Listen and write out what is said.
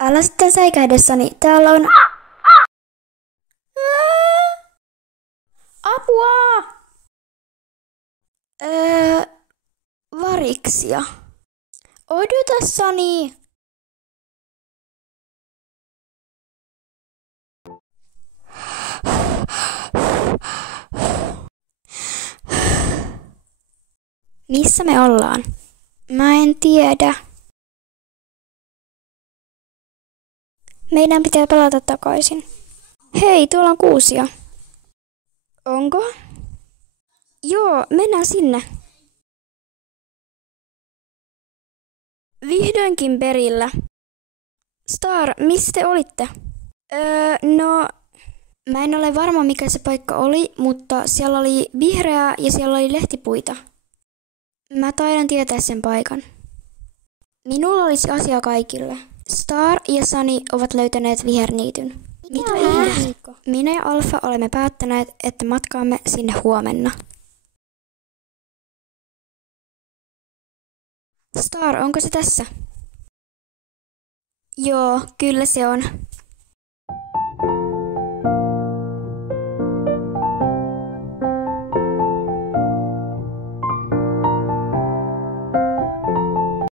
Älä sitten säikähdessäni, täällä on... Apua! Variksia. Odota, Sani! Missä me ollaan? Mä en tiedä. Meidän pitää palata takaisin. Hei, tuolla on kuusia. Onko? Joo, mennään sinne. Vihdoinkin perillä. Star, missä te olitte? No, mä en ole varma mikä se paikka oli, mutta siellä oli vihreää ja siellä oli lehtipuita. Mä taidan tietää sen paikan. Minulla olisi asia kaikille. Star ja Sunny ovat löytäneet viherniityn. Mitä ihmettä? Minä ja Alfa olemme päättäneet, että matkaamme sinne huomenna. Star, onko se tässä? Joo, kyllä se on.